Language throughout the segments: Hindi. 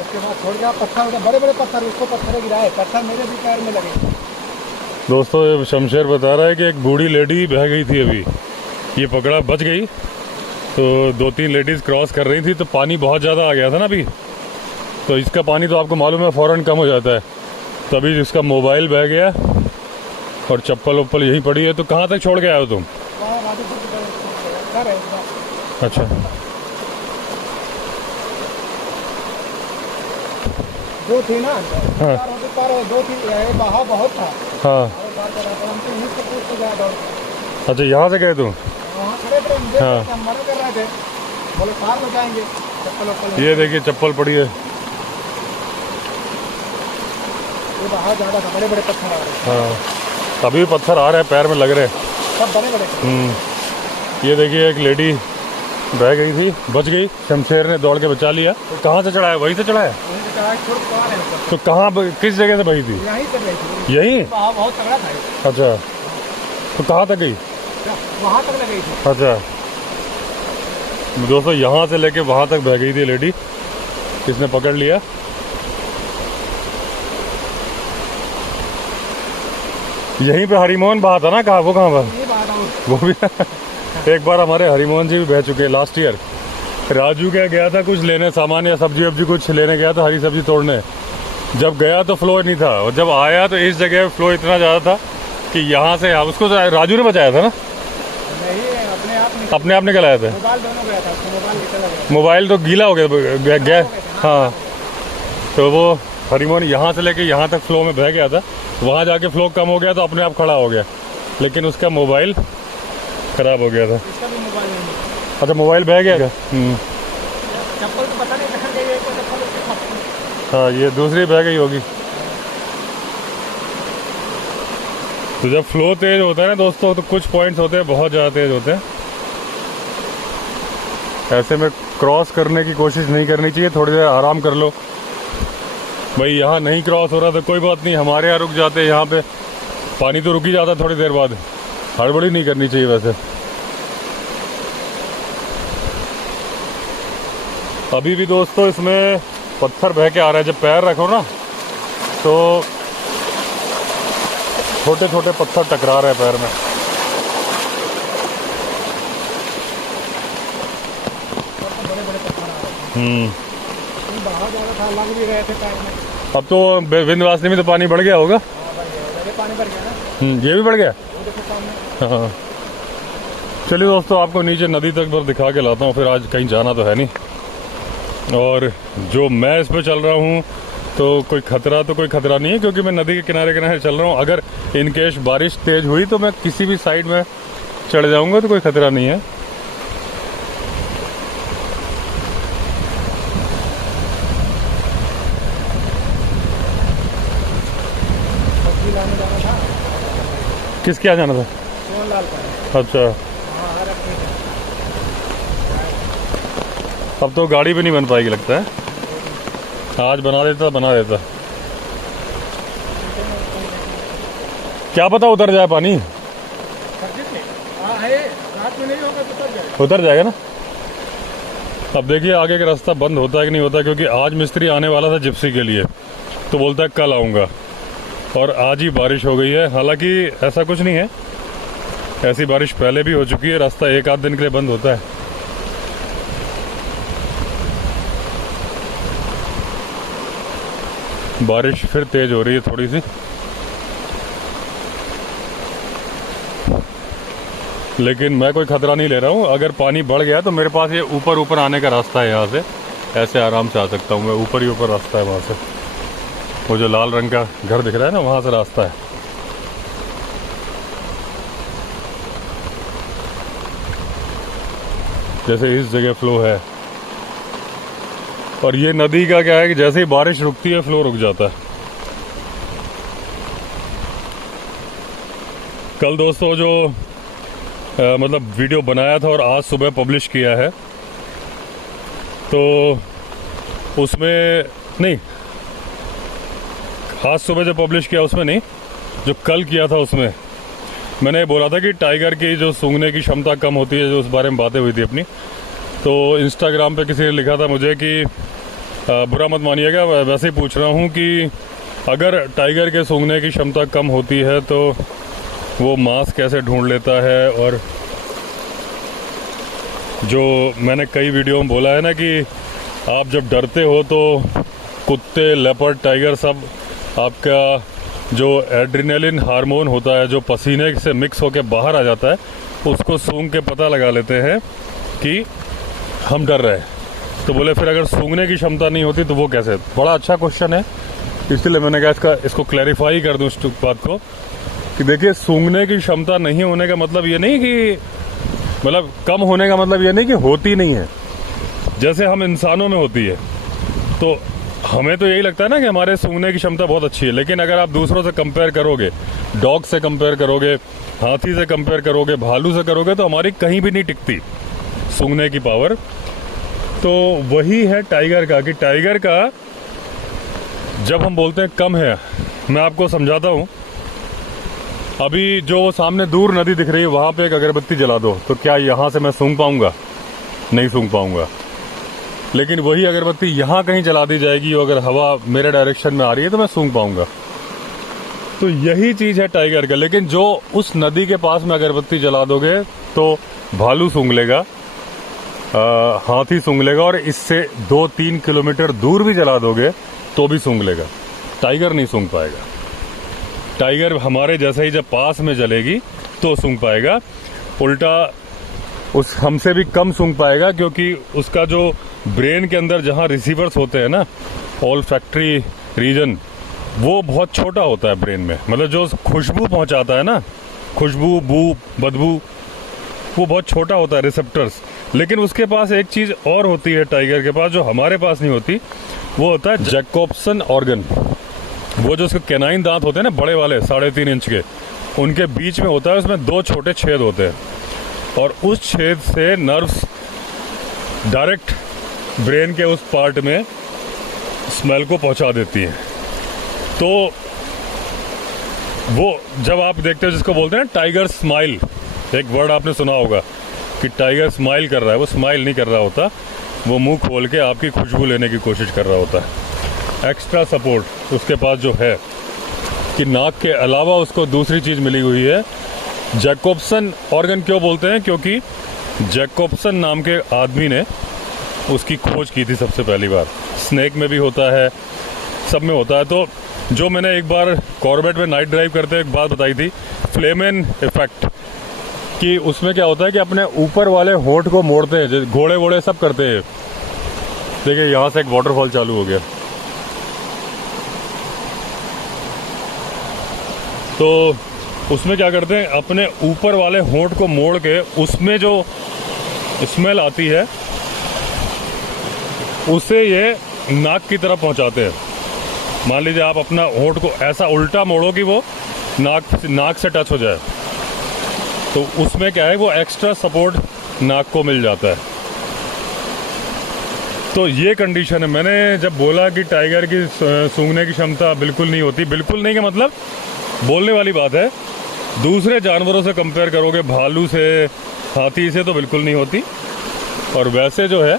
उसके बाद छोड़ गया पत्थर, बड़े बड़े पत्थर, उसको पत्थर गिराए, पत्थर मेरे भी पैर में लगे। दोस्तों ये शमशेर बता रहा है कि एक बूढ़ी लेडी बह गई थी अभी, ये पकड़ा, बच गई। तो 2-3 लेडीज़ क्रॉस कर रही थी तो पानी बहुत ज़्यादा आ गया था ना अभी, तो इसका पानी तो आपको मालूम है फ़ौरन कम हो जाता है। तभी इसका मोबाइल बह गया और चप्पल वप्पल यहीं पड़ी है। तो कहाँ तक छोड़ के आए हो तुम? अच्छा, दो थी ना, हाँ दो थी, बहाव बहुत था। हाँ, अच्छा यहाँ से गए तुम? वहाँ खड़े थे, हम देख हाँ। रहे थे, हम मना कर रहे थे, बोले कार में जाएंगे, चप्पल वप्पल। ये देखिए चप्पल पड़ी है। ये बहाव ज़्यादा था, बड़े बड़े पत्थर आ रहे हाँ, अभी भी पत्थर आ रहे हैं, पैर में लग रहे हैं। सब बड़े बड़े। ये देखिए एक लेडी बह गई थी, बच गई, शमशेर ने दौड़ के बचा लिया। तो कहाँ से चढ़ाया? वहीं से चढ़ाया? तो कहाँ किस जगह से बही थी? यहीं से गई थी, यहीं? बहाव बहुत तगड़ा था। अच्छा, तो कहाँ तक गई? वहाँ तक लगी थी। अच्छा दोस्तों, यहाँ से लेके वहाँ तक बह गई थी लेडी, इसने पकड़ लिया। यहीं पे हरिमोहन बहा था ना, कहाँ वो, कहाँ पर ये बात है। वो भी एक बार हमारे हरिमोहन जी भी बह चुके हैं लास्ट ईयर। राजू क्या गया था कुछ लेने सामान या सब्जी वब्जी कुछ लेने गया था, हरी सब्जी तोड़ने। जब गया तो फ्लो नहीं था, और जब आया तो इस जगह फ्लो इतना ज़्यादा था कि यहाँ से उसको राजू ने बचाया था ना? नहीं, अपने आप निकल आया था। मोबाइल दोनों गया था, उसको मोबाइल निकल गया। मोबाइल तो गीला हो गया। हाँ, तो वो हरिमोहन यहाँ से लेके यहाँ तक फ्लो में बह गया था, वहाँ जाके फ्लो कम हो गया तो अपने आप खड़ा हो गया, लेकिन उसका मोबाइल खराब हो गया था। इसका भी मोबाइल नहीं है। अच्छा, मोबाइल बह गया क्या? चप्पल तो पता नहीं कहाँ गई है, तो चप्पल उसके पास। हाँ, ये दूसरी बह गई होगी। तो जब फ्लो तेज होता है ना दोस्तों, तो कुछ पॉइंट्स होते हैं बहुत ज़्यादा तेज होते हैं। ऐसे में क्रॉस करने की कोशिश नहीं करनी चाहिए, थोड़ी देर आराम कर लो। भाई यहाँ नहीं क्रॉस हो रहा तो कोई बात नहीं, हमारे यहाँ रुक जाते, यहाँ पे पानी तो रुक ही जाता थोड़ी देर बाद। हड़बड़ी नहीं करनी चाहिए वैसे। अभी भी दोस्तों इसमें पत्थर बह के आ रहा है, जब पैर रखो ना तो छोटे छोटे पत्थर टकरा रहे हैं पैर में। बड़े बड़े पत्थर आ रहे हैं। बहाव ज़्यादा था, लग भी रहे थे पैर में। अब तो विंध्यवासिनी में तो पानी बढ़ गया होगा। हाँ, बढ़ गया, ये पानी बढ़ गया ना। ये भी बढ़ गया। वो देखो सामने। हाँ, चलिए दोस्तों, आपको नीचे नदी तक पर दिखा के लाता हूँ, फिर आज कहीं जाना तो है नहीं। और जो मैं इस पर चल रहा हूँ तो कोई खतरा नहीं है, क्योंकि मैं नदी के किनारे किनारे चल रहा हूँ। अगर इन केस बारिश तेज हुई तो मैं किसी भी साइड में चढ़ जाऊँगा, तो कोई खतरा नहीं है। सब्जी लाने जाना था, किसके यहाँ जाना था? सोनलाल का। अच्छा, हाँ, रखे थे। अब तो गाड़ी भी नहीं बन पाएगी लगता है। आज बना देता। क्या पता उतर जाए पानी। हाँ है, रात में नहीं होगा तो उतर जाएगा। उतर जाएगा ना। अब देखिए आगे का रास्ता बंद होता है कि नहीं होता, क्योंकि आज मिस्त्री आने वाला था जिप्सी के लिए, तो बोलता है कल आऊँगा, और आज ही बारिश हो गई है। हालांकि ऐसा कुछ नहीं है, ऐसी बारिश पहले भी हो चुकी है, रास्ता एक आध दिन के लिए बंद होता है। बारिश फिर तेज हो रही है थोड़ी सी, लेकिन मैं कोई खतरा नहीं ले रहा हूँ। अगर पानी बढ़ गया तो मेरे पास ये ऊपर आने का रास्ता है, यहाँ से ऐसे आराम से आ सकता हूँ मैं। ऊपर ही ऊपर रास्ता है वहाँ से, वो जो लाल रंग का घर दिख रहा है ना, वहाँ से रास्ता है। जैसे इस जगह फ्लो है, और ये नदी का क्या है कि जैसे ही बारिश रुकती है फ्लो रुक जाता है। कल दोस्तों जो मतलब वीडियो बनाया था और आज सुबह पब्लिश किया है, तो उसमें नहीं, आज सुबह जो पब्लिश किया उसमें नहीं, जो कल किया था उसमें मैंने बोला था कि टाइगर की जो सूंघने की क्षमता कम होती है, जो उस बारे में बातें हुई थी अपनी। तो इंस्टाग्राम पे किसी ने लिखा था मुझे कि बुरा मत मानिएगा, वैसे ही पूछ रहा हूँ कि अगर टाइगर के सूंघने की क्षमता कम होती है तो वो मांस कैसे ढूंढ लेता है। और जो मैंने कई वीडियो में बोला है ना कि आप जब डरते हो तो कुत्ते, लेपर्ड, टाइगर सब आपका जो एड्रेनलिन हार्मोन होता है जो पसीने से मिक्स होकर बाहर आ जाता है, उसको सूंघ के पता लगा लेते हैं कि हम डर रहे हैं। तो बोले फिर अगर सूंघने की क्षमता नहीं होती तो वो कैसे? बड़ा अच्छा क्वेश्चन है, इसलिए मैंने कहा इसको क्लैरिफाई कर दूं इस बात को कि देखिए, सूंघने की क्षमता नहीं होने का मतलब ये नहीं कि मतलब कम होने का मतलब ये नहीं कि होती नहीं है, जैसे हम इंसानों में होती है। तो हमें तो यही लगता है ना कि हमारे सूंघने की क्षमता बहुत अच्छी है, लेकिन अगर आप दूसरों से कंपेयर करोगे, डॉग से कंपेयर करोगे, हाथी से कंपेयर करोगे, भालू से करोगे, तो हमारी कहीं भी नहीं टिकती सूंघने की पावर। तो वही है टाइगर का कि टाइगर का जब हम बोलते हैं कम है, मैं आपको समझाता हूँ। अभी जो सामने दूर नदी दिख रही है वहां पे एक अगरबत्ती जला दो तो क्या यहां से मैं सूंघ पाऊंगा? नहीं सूंघ पाऊंगा। लेकिन वही अगरबत्ती यहां कहीं जला दी जाएगी, अगर हवा मेरे डायरेक्शन में आ रही है तो मैं सूंघ पाऊंगा। तो यही चीज है टाइगर का। लेकिन जो उस नदी के पास में अगरबत्ती जला दोगे तो भालू सूंघ लेगा, हाथी सूंघ लेगा, और इससे 2-3 किलोमीटर दूर भी जला दोगे तो भी सूंघ लेगा। टाइगर नहीं सूंघ पाएगा। टाइगर हमारे जैसे ही जब पास में जलेगी तो सूंघ पाएगा, उल्टा उस हमसे भी कम सूंघ पाएगा, क्योंकि उसका जो ब्रेन के अंदर जहां रिसीवर्स होते हैं ना, ऑल्फैक्टरी रीजन, वो बहुत छोटा होता है ब्रेन में। मतलब जो खुशबू पहुंचाता है ना, खुशबू, बू, बदबू, वो बहुत छोटा होता है, रिसेप्टर्स। लेकिन उसके पास एक चीज और होती है टाइगर के पास, जो हमारे पास नहीं होती, वो होता है जैकोब्सन ऑर्गन। वो जो उसके कैनाइन दांत होते हैं ना, बड़े वाले 3.5 इंच के, उनके बीच में होता है, उसमें 2 छोटे छेद होते हैं, और उस छेद से नर्व्स डायरेक्ट ब्रेन के उस पार्ट में स्मेल को पहुंचा देती है। तो वो जब आप देखते हो, जिसको बोलते हैं ना टाइगर स्माइल, एक वर्ड आपने सुना होगा कि टाइगर स्माइल कर रहा है, वो स्माइल नहीं कर रहा होता, वो मुंह खोल के आपकी खुशबू लेने की कोशिश कर रहा होता है। एक्स्ट्रा सपोर्ट उसके पास जो है कि नाक के अलावा उसको दूसरी चीज मिली हुई है। जैकोब्सन ऑर्गन क्यों बोलते हैं? क्योंकि जैकोब्सन नाम के आदमी ने उसकी खोज की थी सबसे पहली बार। स्नेक में भी होता है, सब में होता है। तो जो मैंने एक बार कॉर्बेट में नाइट ड्राइव करते एक बात बताई थी, फ्लेमेन इफेक्ट, कि उसमें क्या होता है कि अपने ऊपर वाले होंठ को मोड़ते हैं, घोड़े वोड़े सब करते हैं। देखिए यहां से एक वाटरफॉल चालू हो गया। तो उसमें क्या करते हैं, अपने ऊपर वाले होंठ को मोड़ के उसमें जो स्मेल आती है उसे ये नाक की तरफ पहुंचाते हैं। मान लीजिए आप अपना होंठ को ऐसा उल्टा मोड़ो कि वो नाक से टच हो जाए, तो उसमें क्या है, वो एक्स्ट्रा सपोर्ट नाक को मिल जाता है। तो ये कंडीशन है। मैंने जब बोला कि टाइगर की सूंघने की क्षमता बिल्कुल नहीं होती, बिल्कुल नहीं का मतलब बोलने वाली बात है। दूसरे जानवरों से कंपेयर करोगे, भालू से, हाथी से, तो बिल्कुल नहीं होती। और वैसे जो है,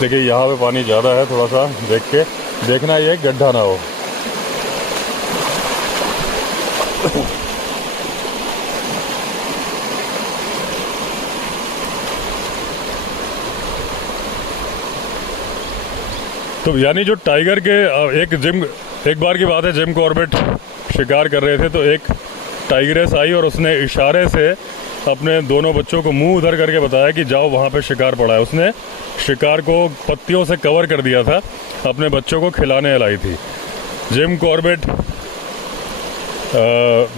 देखिए यहाँ पे पानी ज़्यादा है, थोड़ा सा देख के देखना, ये गड्ढा ना हो। तो यानी जो टाइगर के एक बार की बात है, जिम कॉर्बेट शिकार कर रहे थे, तो एक टाइगरेस आई और उसने इशारे से अपने दोनों बच्चों को मुंह उधर करके बताया कि जाओ वहाँ पे शिकार पड़ा है। उसने शिकार को पत्तियों से कवर कर दिया था, अपने बच्चों को खिलाने लाई थी। Jim Corbett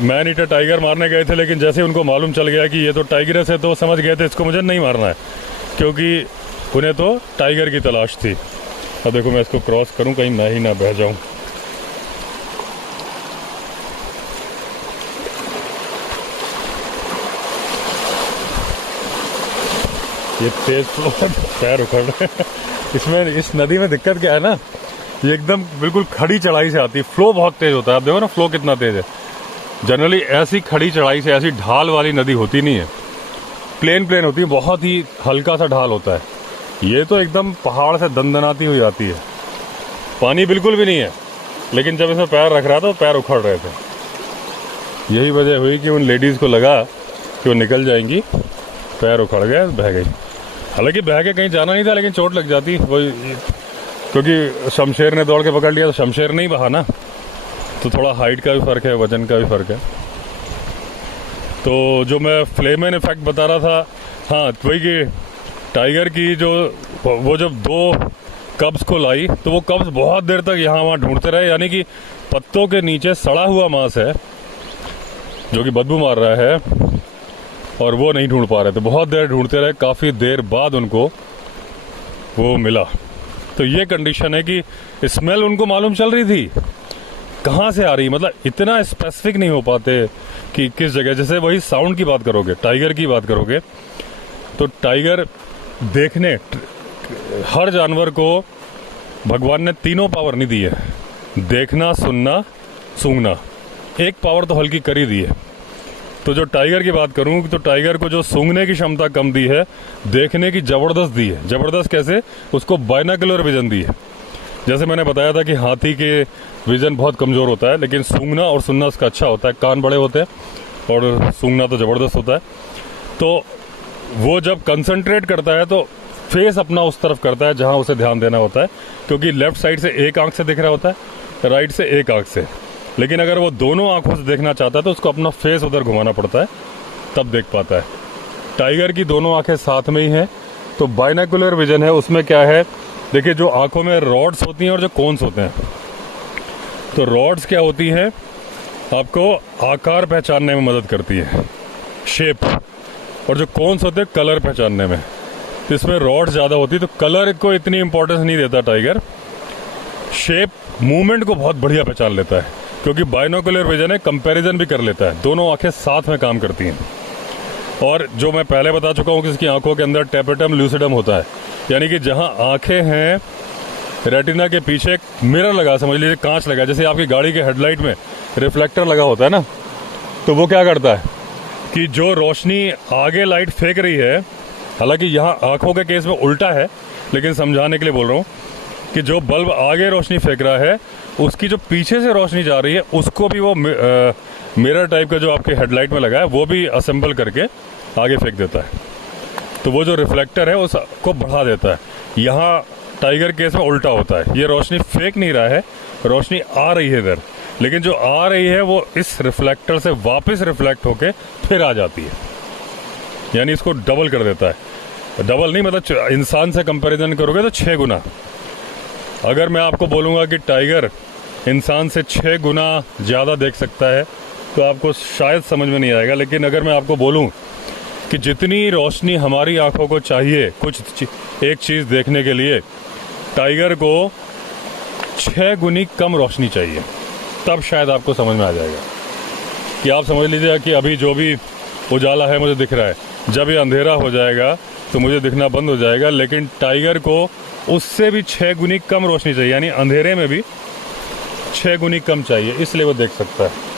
man eater tiger मारने गए थे, लेकिन जैसे उनको मालूम चल गया कि ये तो टाइगरेस है, तो समझ गए थे इसको मुझे नहीं मारना है, क्योंकि उन्हें तो टाइगर की तलाश थी। अब देखो मैं इसको क्रॉस करूं, कहीं मैं ही ना बह जाऊं। ये तेज फ्लो, पैर उखड़ रहे हैं। इसमें इस नदी में दिक्कत क्या है ना, ये एकदम बिल्कुल खड़ी चढ़ाई से आती है, फ्लो बहुत तेज होता है। आप देखो ना फ्लो कितना तेज है। जनरली ऐसी खड़ी चढ़ाई से, ऐसी ढाल वाली नदी होती नहीं है, प्लेन होती है, बहुत ही हल्का सा ढाल होता है। ये तो एकदम पहाड़ से दंदनाती हुई आती है। पानी बिल्कुल भी नहीं है, लेकिन जब इसमें पैर रख रहा था तो पैर उखड़ रहे थे। यही वजह हुई कि उन लेडीज़ को लगा कि वो निकल जाएंगी, पैर उखड़ गए, बह गई। हालांकि बह के कहीं जाना नहीं था, लेकिन चोट लग जाती वो, क्योंकि शमशेर ने दौड़ के पकड़ लिया तो शमशेर नहीं बहा ना, तो थोड़ा हाइट का भी फ़र्क है, वजन का भी फ़र्क है। तो जो मैं फ्लेमेन इफेक्ट बता रहा था, हाँ वही कि टाइगर की जो वो जब 2 कब्स को लाई तो वो कब्स बहुत देर तक यहाँ वहाँ ढूंढते रहे, यानी कि पत्तों के नीचे सड़ा हुआ मांस है जो कि बदबू मार रहा है, और वो नहीं ढूंढ पा रहे थे। बहुत देर ढूंढते रहे, काफ़ी देर बाद उनको वो मिला। तो ये कंडीशन है कि स्मेल उनको मालूम चल रही थी कहाँ से आ रही, मतलब इतना स्पेसिफिक नहीं हो पाते कि किस जगह। जैसे वही साउंड की बात करोगे, टाइगर की बात करोगे, तो टाइगर देखने, हर जानवर को भगवान ने 3 पावर नहीं दी है, देखना, सुनना, सूंघना, एक पावर तो हल्की कर ही दी है। तो जो टाइगर की बात करूं तो टाइगर को जो सूंघने की क्षमता कम दी है, देखने की जबरदस्त दी है। जबरदस्त कैसे? उसको बाइनोकुलर विजन दी है। जैसे मैंने बताया था कि हाथी के विजन बहुत कमज़ोर होता है, लेकिन सूंघना और सुनना उसका अच्छा होता है, कान बड़े होते हैं और सूंघना तो ज़बरदस्त होता है। तो वो जब कंसंट्रेट करता है तो फेस अपना उस तरफ करता है जहां उसे ध्यान देना होता है, क्योंकि लेफ्ट साइड से एक आंख से दिख रहा होता है, राइट से एक आंख से। लेकिन अगर वो दोनों आंखों से देखना चाहता है तो उसको अपना फेस उधर घुमाना पड़ता है, तब देख पाता है। टाइगर की दोनों आंखें साथ में ही हैं, तो बाइनोकुलर विजन है। उसमें क्या है, देखिए, जो आंखों में रॉड्स होती हैं और जो कोन्स होते हैं, तो रॉड्स क्या होती हैं, आपको आकार पहचानने में मदद करती है, शेप, और जो कोन्स होते हैं कलर पहचानने में। तो इसमें रॉड ज़्यादा होती है, तो कलर को इतनी इंपॉर्टेंस नहीं देता टाइगर, शेप, मूवमेंट को बहुत बढ़िया पहचान लेता है, क्योंकि बाइनोकुलर विजन है, कंपैरिजन भी कर लेता है, दोनों आंखें साथ में काम करती हैं। और जो मैं पहले बता चुका हूँ कि इसकी आंखों के अंदर टेपेटम लूसिडम होता है, यानी कि जहाँ आंखें हैं, रेटिना के पीछे एक मिरर लगा, समझ लीजिए कांच लगा, जैसे आपकी गाड़ी के हेडलाइट में रिफ्लेक्टर लगा होता है ना, तो वो क्या करता है कि जो रोशनी आगे लाइट फेंक रही है, हालांकि यहाँ आंखों के केस में उल्टा है, लेकिन समझाने के लिए बोल रहा हूँ कि जो बल्ब आगे रोशनी फेंक रहा है, उसकी जो पीछे से रोशनी जा रही है, उसको भी वो मिरर टाइप का जो आपके हेडलाइट में लगा है, वो भी असेंबल करके आगे फेंक देता है। तो वो जो रिफ्लेक्टर है उसको बढ़ा देता है। यहाँ टाइगर केस में उल्टा होता है, ये रोशनी फेंक नहीं रहा है, रोशनी आ रही है इधर, लेकिन जो आ रही है वो इस रिफ्लेक्टर से वापस रिफ्लेक्ट होके फिर आ जाती है, यानी इसको डबल कर देता है। डबल नहीं, मतलब इंसान से कंपैरिजन करोगे तो 6 गुना। अगर मैं आपको बोलूँगा कि टाइगर इंसान से 6 गुना ज़्यादा देख सकता है तो आपको शायद समझ में नहीं आएगा, लेकिन अगर मैं आपको बोलूँ कि जितनी रोशनी हमारी आंखों को चाहिए एक चीज़ देखने के लिए, टाइगर को 6 गुनी कम रोशनी चाहिए, तब शायद आपको समझ में आ जाएगा। कि आप समझ लीजिए कि अभी जो भी उजाला है मुझे दिख रहा है, जब ये अंधेरा हो जाएगा तो मुझे दिखना बंद हो जाएगा, लेकिन टाइगर को उससे भी 6 गुनी कम रोशनी चाहिए, यानी अंधेरे में भी 6 गुनी कम चाहिए, इसलिए वो देख सकता है।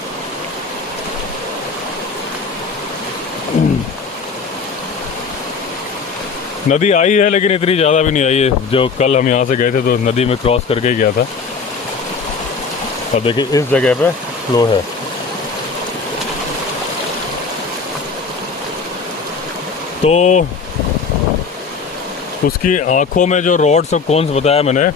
नदी आई है, लेकिन इतनी ज़्यादा भी नहीं आई है। जो कल हम यहाँ से गए थे तो नदी में क्रॉस करके ही गया था। अब देखिए इस जगह पे फ्लो है। तो उसकी आंखों में जो रॉड्स और कोन्स बताया मैंने,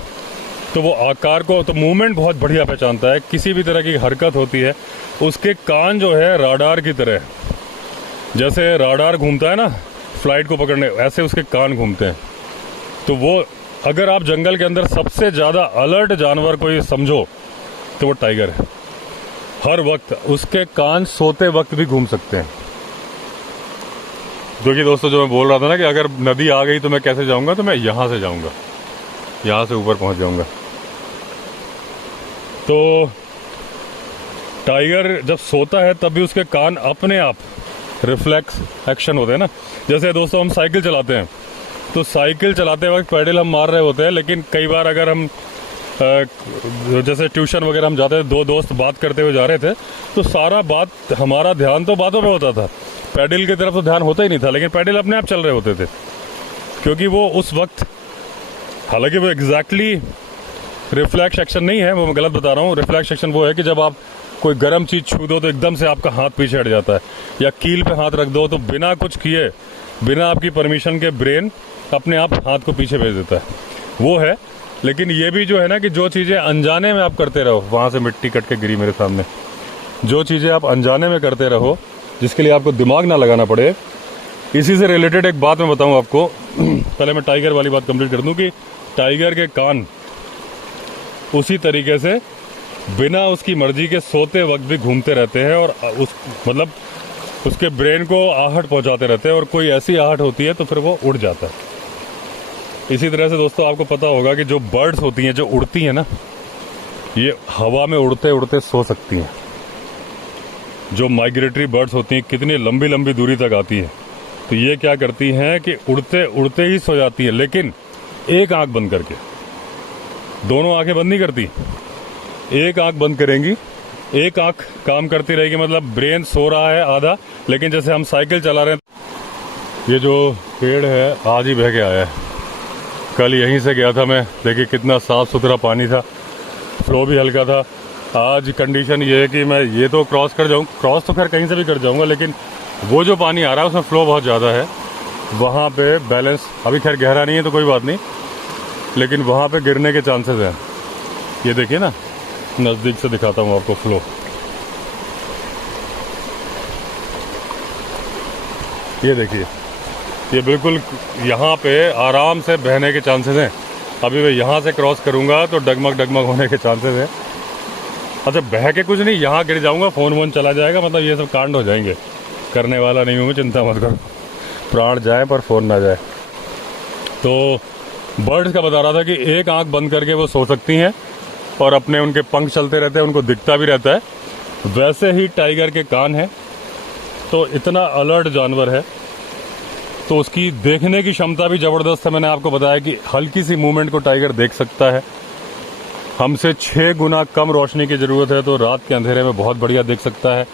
तो वो आकार को, तो मूवमेंट बहुत बढ़िया पहचानता है, किसी भी तरह की हरकत होती है। उसके कान जो है राडार की तरह, जैसे राडार घूमता है ना फ्लाइट को पकड़ने, ऐसे उसके कान घूमते हैं। तो वो, अगर आप जंगल के अंदर सबसे ज़्यादा अलर्ट जानवर कोई समझो तो वो टाइगर है। हर वक्त उसके कान सोते वक्त भी घूम सकते हैं। क्योंकि दोस्तों, जो मैं बोल रहा था ना कि अगर नदी आ गई तो मैं कैसे जाऊंगा, तो मैं यहाँ से जाऊंगा, यहाँ से ऊपर पहुँच जाऊंगा। तो टाइगर जब सोता है तब भी उसके कान अपने आप रिफ्लेक्स एक्शन होते हैं ना। जैसे दोस्तों हम साइकिल चलाते हैं, तो साइकिल चलाते वक्त पैडल हम मार रहे होते हैं, लेकिन कई बार अगर हम जैसे ट्यूशन वगैरह हम जाते थे, 2 दोस्त बात करते हुए जा रहे थे, तो सारा बात, हमारा ध्यान तो बातों पे होता था, पैडल की तरफ तो ध्यान होता ही नहीं था, लेकिन पैडल अपने आप चल रहे होते थे, क्योंकि वो उस वक्त हालांकि वो एग्जैक्टली रिफ्लेक्स एक्शन नहीं है, वो मैं गलत बता रहा हूँ। रिफ्लेक्स एक्शन वो है कि जब आप कोई गर्म चीज़ छू दो तो एकदम से आपका हाथ पीछे हट जाता है, या कील पे हाथ रख दो तो बिना कुछ किए, बिना आपकी परमिशन के ब्रेन अपने आप हाथ को पीछे भेज देता है, वो है। लेकिन ये भी जो है ना कि जो चीज़ें अनजाने में आप करते रहो, वहाँ से मिट्टी कट के गिरी मेरे सामने, जो चीज़ें आप अनजाने में करते रहो जिसके लिए आपको दिमाग ना लगाना पड़े, इसी से रिलेटेड एक बात मैं बताऊँ आपको। पहले मैं टाइगर वाली बात कंप्लीट कर दूँ कि टाइगर के कान उसी तरीके से बिना उसकी मर्जी के सोते वक्त भी घूमते रहते हैं, और मतलब उसके ब्रेन को आहट पहुंचाते रहते हैं, और कोई ऐसी आहट होती है तो फिर वो उड़ जाता है। इसी तरह से दोस्तों आपको पता होगा कि जो बर्ड्स होती हैं, जो उड़ती हैं ना, ये हवा में उड़ते उड़ते सो सकती हैं। जो माइग्रेटरी बर्ड्स होती हैं कितनी लंबी लंबी दूरी तक आती हैं, तो ये क्या करती हैं कि उड़ते उड़ते ही सो जाती है, लेकिन एक आंख बंद करके। दोनों आंखें बंद नहीं करती, एक आंख बंद करेंगी, एक आंख काम करती रहेगी, मतलब ब्रेन सो रहा है आधा, लेकिन जैसे हम साइकिल चला रहे हैं। ये जो पेड़ है आज ही बह के आया है, कल यहीं से गया था मैं, देखिए कितना साफ सुथरा पानी था, फ्लो भी हल्का था। आज कंडीशन ये है कि मैं ये तो क्रॉस कर जाऊँ, क्रॉस तो खैर कहीं से भी कर जाऊँगा, लेकिन वो जो पानी आ रहा है उसमें फ्लो बहुत ज़्यादा है, वहाँ पे बैलेंस, अभी खैर गहरा नहीं है तो कोई बात नहीं, लेकिन वहाँ पे गिरने के चांसेस हैं। ये देखिए ना, नज़दीक से दिखाता हूँ आपको फ्लो, ये देखिए, ये बिल्कुल यहाँ पे आराम से बहने के चांसेस हैं। अभी मैं यहाँ से क्रॉस करूँगा तो डगमग डगमग होने के चांसेस हैं। अच्छा, बह के कुछ नहीं, यहाँ गिर जाऊँगा, फ़ोन वोन चला जाएगा, मतलब ये सब कांड हो जाएंगे। करने वाला नहीं हूँ मैं, चिंता मत करो, प्राण जाए पर फ़ोन ना जाए। तो बर्ड्स का बता रहा था कि एक आंख बंद करके वो सो सकती हैं, और अपने उनके पंख चलते रहते हैं, उनको दिखता भी रहता है। वैसे ही टाइगर के कान हैं, तो इतना अलर्ट जानवर है, तो उसकी देखने की क्षमता भी ज़बरदस्त है। मैंने आपको बताया कि हल्की सी मूवमेंट को टाइगर देख सकता है। हमसे 6 गुना कम रोशनी की ज़रूरत है, तो रात के अंधेरे में बहुत बढ़िया देख सकता है।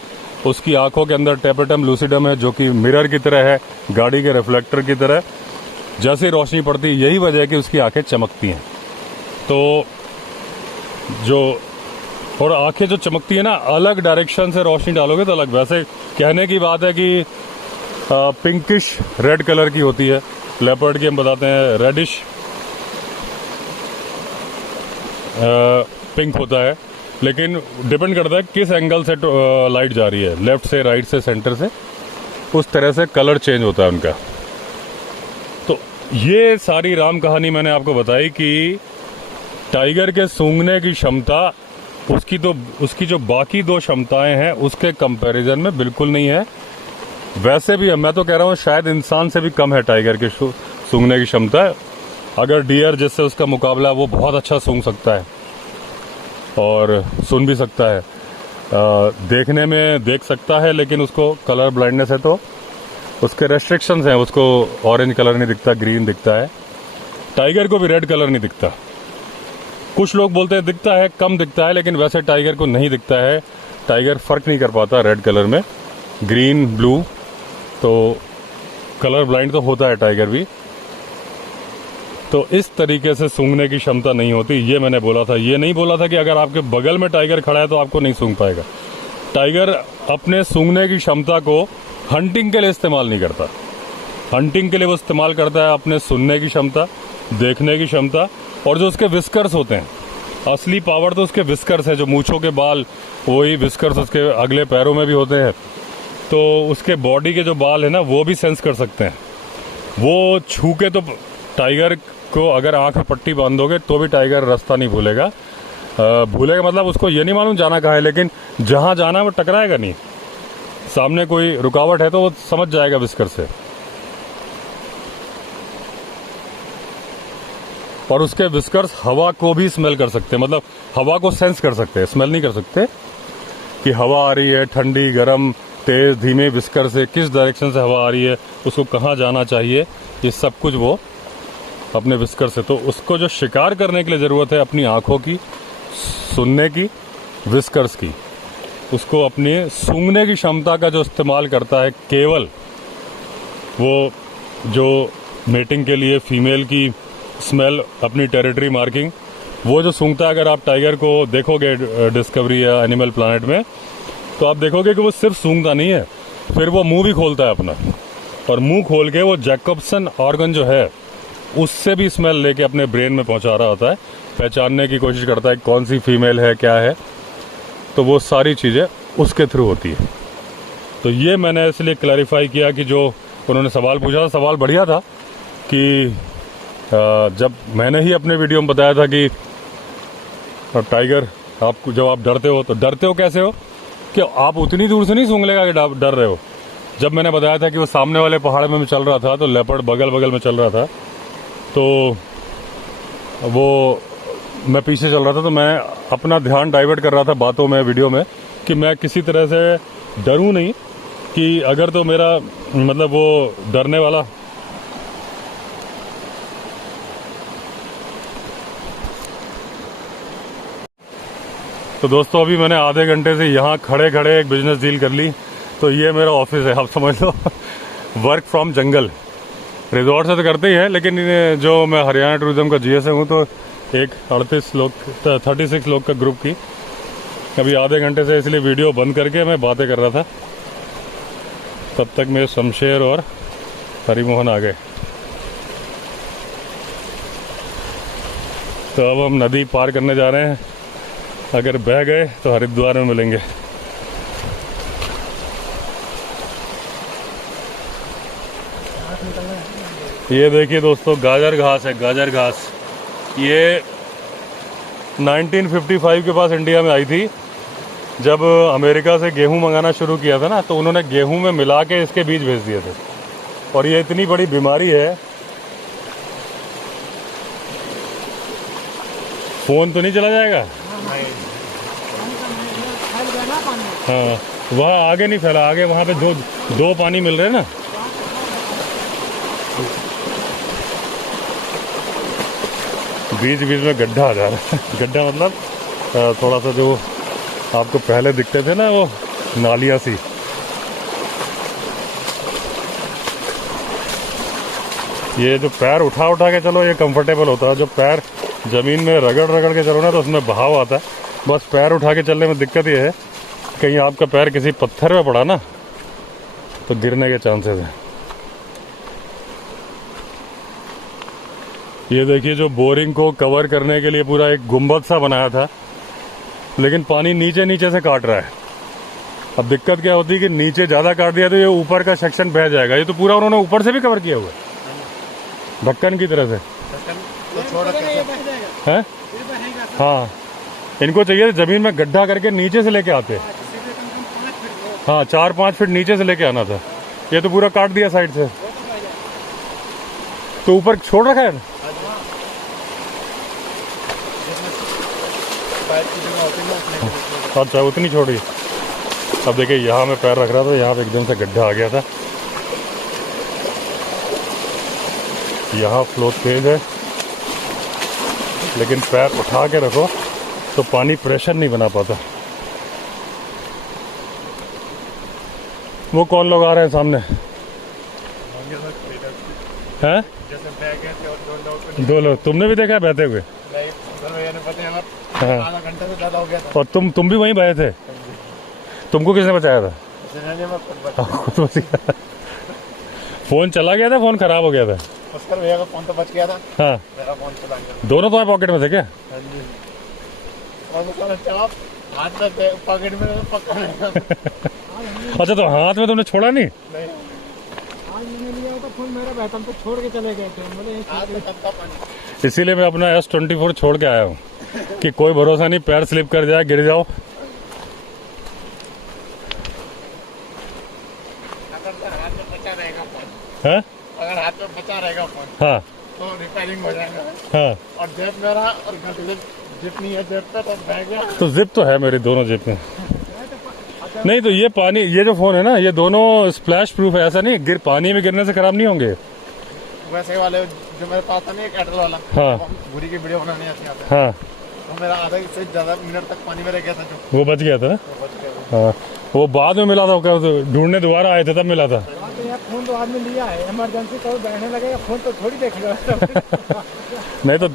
उसकी आंखों के अंदर टेपेटम लूसिडम है, जो कि मिरर की तरह है, गाड़ी के रिफ्लेक्टर की तरह। जैसे रोशनी पड़ती है, यही वजह है कि उसकी आंखें चमकती हैं। तो जो और आंखें जो चमकती है ना, अलग डायरेक्शन से रोशनी डालोगे तो अलग। वैसे कहने की बात है कि पिंकिश रेड कलर की होती है, लेपर्ड की हम बताते हैं रेडिश पिंक होता है, लेकिन डिपेंड करता है किस एंगल से लाइट जा रही है, लेफ्ट से, राइट से, सेंटर से, उस तरह से कलर चेंज होता है उनका। तो ये सारी राम कहानी मैंने आपको बताई कि टाइगर के सूंघने की क्षमता उसकी जो बाकी 2 क्षमताएं हैं उसके कंपैरिजन में बिल्कुल नहीं है। वैसे भी मैं तो कह रहा हूँ शायद इंसान से भी कम है टाइगर के सूंघने की क्षमता। अगर डियर जिससे उसका मुकाबला, वो बहुत अच्छा सूंघ सकता है और सुन भी सकता है, देखने में देख सकता है, लेकिन उसको कलर ब्लाइंडनेस है तो उसके रेस्ट्रिक्शंस हैं, उसको ऑरेंज कलर नहीं दिखता, ग्रीन दिखता है। टाइगर को भी रेड कलर नहीं दिखता। कुछ लोग बोलते हैं दिखता है, कम दिखता है, लेकिन वैसे टाइगर को नहीं दिखता है। टाइगर फर्क नहीं कर पाता रेड कलर में, ग्रीन, ब्लू, तो कलर ब्लाइंड तो होता है टाइगर भी। तो इस तरीके से सूंघने की क्षमता नहीं होती, ये मैंने बोला था। ये नहीं बोला था कि अगर आपके बगल में टाइगर खड़ा है तो आपको नहीं सूंघ पाएगा। टाइगर अपने सूंघने की क्षमता को हंटिंग के लिए इस्तेमाल नहीं करता। हंटिंग के लिए वो इस्तेमाल करता है अपने सुनने की क्षमता, देखने की क्षमता, और जो उसके विस्कर्स होते हैं, असली पावर तो उसके विस्कर्स है, जो मूंछों के बाल, वही विस्कर्स उसके अगले पैरों में भी होते हैं। तो उसके बॉडी के जो बाल है ना, वो भी सेंस कर सकते हैं। वो छू के तो टाइगर को अगर आंख में पट्टी बांधोगे तो भी टाइगर रास्ता नहीं भूलेगा। भूलेगा मतलब उसको ये नहीं मालूम जाना कहाँ है, लेकिन जहाँ जाना है वो टकराएगा नहीं। सामने कोई रुकावट है तो वो समझ जाएगा विस्कर से। और उसके विस्कर्स हवा को भी स्मेल कर सकते हैं, मतलब हवा को सेंस कर सकते हैं, स्मेल नहीं कर सकते कि हवा आ रही है, ठंडी, गर्म, तेज, धीमे, विस्कर से किस डायरेक्शन से हवा आ रही है, उसको कहाँ जाना चाहिए, ये सब कुछ वो अपने विस्कर से। तो उसको जो शिकार करने के लिए ज़रूरत है अपनी आँखों की, सुनने की, विस्कर्स की, उसको अपनी सूंघने की क्षमता का जो इस्तेमाल करता है केवल वो जो मेटिंग के लिए फीमेल की स्मेल, अपनी टेरिटरी मार्किंग। वो जो सूंघता है, अगर आप टाइगर को देखोगे डिस्कवरी या एनिमल प्लानट में, तो आप देखोगे कि वो सिर्फ सूंघता नहीं है, फिर वो मुंह भी खोलता है अपना, और मुंह खोल के वो जैकबसन ऑर्गन जो है उससे भी स्मेल लेके अपने ब्रेन में पहुंचा रहा होता है, पहचानने की कोशिश करता है कौन सी फीमेल है, क्या है। तो वो सारी चीज़ें उसके थ्रू होती है। तो ये मैंने इसलिए क्लैरिफाई किया कि जो उन्होंने सवाल पूछा था, सवाल बढ़िया था कि जब मैंने ही अपने वीडियो में बताया था कि टाइगर, आपको जब आप डरते हो तो डरते हो कैसे हो कि आप उतनी दूर से नहीं सूंघ लेगा कि डर रहे हो। जब मैंने बताया था कि वो सामने वाले पहाड़ में मैं चल रहा था तो लेपर्ड बगल बगल में चल रहा था, तो वो मैं पीछे चल रहा था, तो मैं अपना ध्यान डाइवर्ट कर रहा था बातों में, वीडियो में, कि मैं किसी तरह से डरूं नहीं, कि अगर तो मेरा मतलब वो डरने वाला। तो दोस्तों अभी मैंने आधे घंटे से यहाँ खड़े खड़े एक बिजनेस डील कर ली। तो ये मेरा ऑफिस है, आप समझ लो वर्क फ्रॉम जंगल। रिजॉर्ट से तो करते ही है, लेकिन जो मैं हरियाणा टूरिज्म का जीएस हूँ, तो एक 36 लोग का ग्रुप की अभी आधे घंटे से इसलिए वीडियो बंद करके मैं बातें कर रहा था। तब तक मेरे शमशेर और हरिमोहन आ गए। तो अब हम नदी पार करने जा रहे हैं, अगर बह गए तो हरिद्वार में मिलेंगे। ये देखिए दोस्तों, गाजर घास है, गाजर घास। ये 1955 के पास इंडिया में आई थी। जब अमेरिका से गेहूं मंगाना शुरू किया था ना, तो उन्होंने गेहूं में मिला के इसके बीज भेज दिए थे। और ये इतनी बड़ी बीमारी है। फोन तो नहीं चला जाएगा? हाँ, वहाँ आगे नहीं फैला, आगे वहाँ पे दो पानी मिल रहे हैं ना। बीच बीच में गड्ढा आ जा रहा है। गड्ढा मतलब थोड़ा सा जो आपको पहले दिखते थे ना, वो नालियाँ सी। ये जो पैर उठा उठा के चलो, ये कंफर्टेबल होता है। जो पैर जमीन में रगड़ रगड़ के चलो ना, तो उसमें बहाव आता है। बस पैर उठा के चलने में दिक्कत ये है, कहीं आपका पैर किसी पत्थर में पड़ा ना, तो गिरने के चांसेस हैं। ये देखिए, जो बोरिंग को कवर करने के लिए पूरा एक गुंबद सा बनाया था, लेकिन पानी नीचे नीचे से काट रहा है। अब दिक्कत क्या होती है कि नीचे ज़्यादा काट दिया तो ये ऊपर का सेक्शन बह जाएगा। ये तो पूरा उन्होंने ऊपर से भी कवर किया हुआ है, ढक्कन की तरह से है। हाँ, इनको चाहिए जमीन में गड्ढा करके नीचे से लेके आते। हाँ, 4-5 फीट नीचे से लेके आना था। ये तो पूरा काट दिया साइड से, तो ऊपर छोड़ रखा है। अच्छा, उतनी छोड़ी। अब देखिए, यहाँ में पैर रख रहा था, यहाँ पे एकदम से गड्ढा आ गया था। यहाँ फ्लो तेज है, लेकिन पैर उठा के रखो तो पानी प्रेशर नहीं बना पाता। वो कौन लोग आ रहे हैं सामने? हैं? दो लोग। तुमने भी देखा है बहते हुए? हाँ। आधा घंटा से ज़्यादा हो गया था। और तुम भी वहीं बहे थे? तुमको किसने बचाया था? फोन चला गया था, फोन खराब हो गया था। उसका भैया का फोन तो बच गया था। हाँ, मेरा फोन चला गया। दोनों तुम्हारे पॉकेट में थे क्या? हाँ जी। और हाथ में पॉकेट में पकड़ा। अच्छा, तो हाथ में तुमने छोड़ा नहीं? नहीं, आज मैंने लिया था फोन, मेरा बहता तो छोड़ के चले गए थे। बोले इसीलिए मैं अपना S24 छोड़ के आया हूँ कि कोई भरोसा नहीं, पैर स्लिप कर जाए, गिर जाओ। हाँ? अगर हाथ में बचा रहेगा फोन, हाँ, तो रिपेयरिंग हो जाएगा। हाँ। और जेब मेरा और जिप नहीं है जेब पे, तो बह गया। तो जिप तो है मेरी दोनों जेब में। नहीं तो ये पानी, ये जो फोन है ना, ये दोनों स्प्लैश प्रूफ है। ऐसा नहीं गिर पानी में गिरने से खराब नहीं होंगे। वैसे वाले जो मेरे पास था ना, एक एयरटेल वाला, हाँ, भूरी की वीडियो बनाने आती है। हाँ, तो मेरा आधा से ज्यादा मिनट तक पानी में रह गया था, जो वो बच गया था ना। बच गया। हाँ, वो बाद में मिला था, ढूंढने दोबारा आए थे तब मिला था। फोन तो आदमी लिया है, इमरजेंसी कभी बैठने लगेगा फोन तो थोड़ी देखेगा। नहीं तो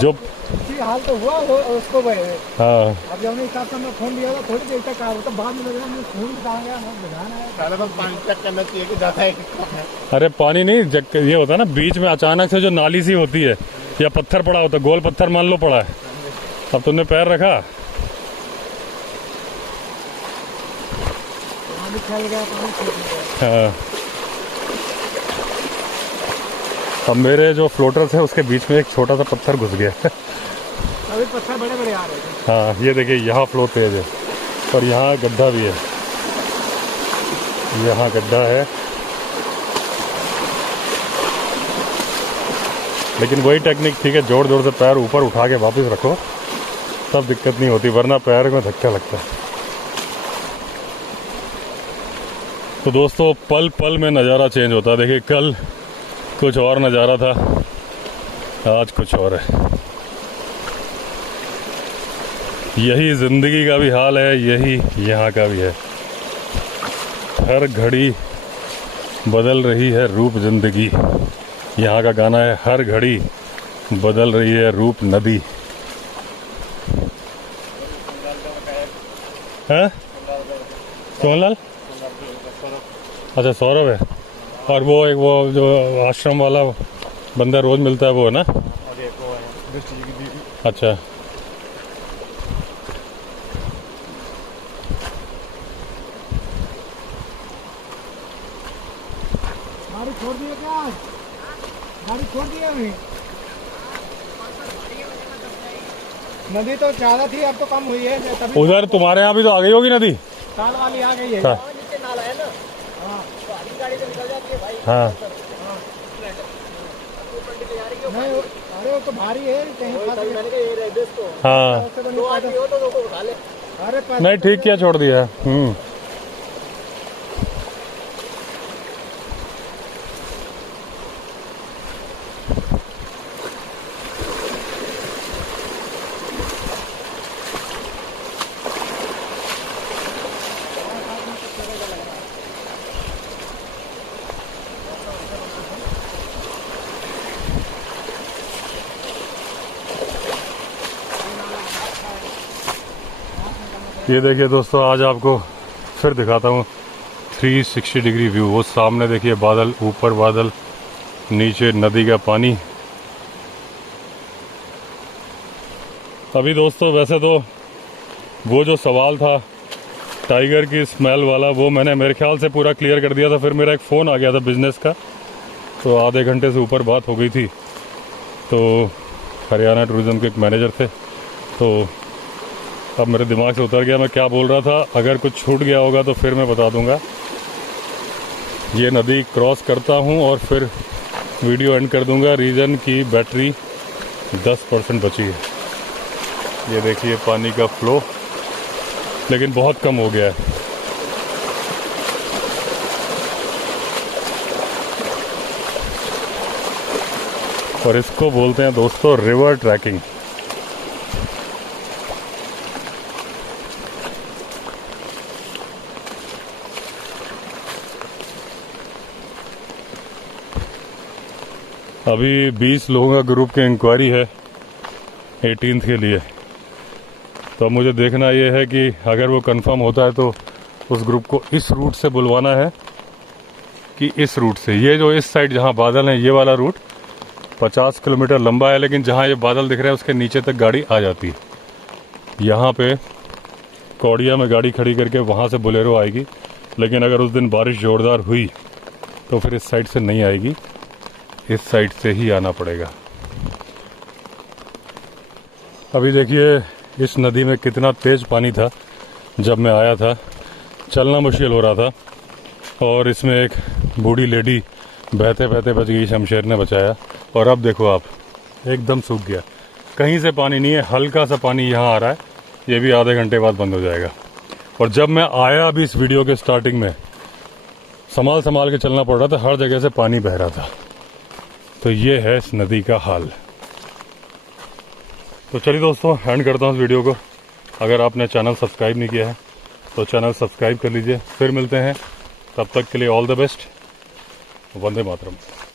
जो उसी हाल तो हुआ वो उसको हाँ अब जब हिसाब से मैं फोन लिया था थोड़ी देर तक तो बाद में लगा मैं फोन कहाँ गया, मैं बुझाना है पहले तो पानी चेक करना चाहिए कि ज़्यादा है। अरे पानी नहीं ये होता है ना बीच में अचानक से जो नाली सी होती है या पत्थर पड़ा होता है, गोल पत्थर मान लो पड़ा है, अब तुमने पैर रखा पानी फैल गया, पानी फैल गया। हाँ। अब मेरे जो फ्लोटर्स है उसके बीच में एक छोटा सा पत्थर घुस गया। अभी पत्थर बड़े बड़े आ रहे थे। हाँ ये देखिए यहाँ फ्लो तेज है और यहाँ गड्ढा भी है, यहाँ गड्ढा है, लेकिन वही टेक्निक ठीक है, जोर जोर से पैर ऊपर उठा के वापस रखो तब दिक्कत नहीं होती, वरना पैर में धक्का लगता है। तो दोस्तों पल पल में नज़ारा चेंज होता है। देखिए कल कुछ और नज़ारा था, आज कुछ और है। यही ज़िंदगी का भी हाल है, यही यहाँ का भी है। हर घड़ी बदल रही है रूप ज़िंदगी। यहाँ का गाना है हर घड़ी बदल रही है रूप नदी। हैं? सोनलाल? अच्छा सौरभ है। और वो एक वो जो आश्रम वाला बंदा रोज मिलता है वो है ना? अच्छा गाड़ी छोड़ दिए क्या? गाड़ी छोड़ दिए अभी? नदी तो ज्यादा थी, अब तो कम हुई है। तभी उधर तुम्हारे यहाँ भी तो आ गई होगी नदी? ताल वाली आ गई है। हाँ। नीचे नाला है ना, गाड़ी से निकल जाती है भाई। हाँ नहीं अरे वो तो भारी है कहीं मैंने कहा ये रेडियस तो हाँ दो आदमी हो तो दो को उठा ले। अरे नहीं ठीक किया, छोड़ दिया। ये देखिए दोस्तों आज आपको फिर दिखाता हूँ 360 डिग्री व्यू। वो सामने देखिए बादल, ऊपर बादल, नीचे नदी का पानी। अभी दोस्तों वैसे तो वो जो सवाल था टाइगर की स्मेल वाला वो मैंने मेरे ख्याल से पूरा क्लियर कर दिया था। फिर मेरा एक फ़ोन आ गया था बिज़नेस का, तो आधे घंटे से ऊपर बात हो गई थी। तो हरियाणा टूरिज़्म के एक मैनेजर थे, तो अब मेरे दिमाग से उतर गया मैं क्या बोल रहा था। अगर कुछ छूट गया होगा तो फिर मैं बता दूंगा। ये नदी क्रॉस करता हूँ और फिर वीडियो एंड कर दूंगा। रीजन की बैटरी 10% बची है। ये देखिए पानी का फ्लो, लेकिन बहुत कम हो गया है। और इसको बोलते हैं दोस्तों रिवर ट्रैकिंग। अभी 20 लोगों का ग्रुप की इंक्वायरी है 18th के लिए। तो अब मुझे देखना ये है कि अगर वो कंफर्म होता है तो उस ग्रुप को इस रूट से बुलवाना है कि इस रूट से। ये जो इस साइड जहाँ बादल हैं ये वाला रूट 50 किलोमीटर लंबा है, लेकिन जहाँ ये बादल दिख रहे हैं उसके नीचे तक गाड़ी आ जाती है। यहाँ पे कौड़िया में गाड़ी खड़ी करके वहाँ से बोलेरो आएगी, लेकिन अगर उस दिन बारिश ज़ोरदार हुई तो फिर इस साइड से नहीं आएगी, इस साइड से ही आना पड़ेगा। अभी देखिए इस नदी में कितना तेज़ पानी था जब मैं आया था, चलना मुश्किल हो रहा था। और इसमें एक बूढ़ी लेडी बहते बहते बच गई, शमशेर ने बचाया। और अब देखो आप, एकदम सूख गया, कहीं से पानी नहीं है, हल्का सा पानी यहाँ आ रहा है, ये भी आधे घंटे बाद बंद हो जाएगा। और जब मैं आया अभी इस वीडियो के स्टार्टिंग में संभाल संभाल के चलना पड़ रहा था, हर जगह से पानी बह रहा था। तो ये है इस नदी का हाल। तो चलिए दोस्तों एंड करता हूँ इस वीडियो को। अगर आपने चैनल सब्सक्राइब नहीं किया है तो चैनल सब्सक्राइब कर लीजिए। फिर मिलते हैं, तब तक के लिए all the best. Vande Mataram.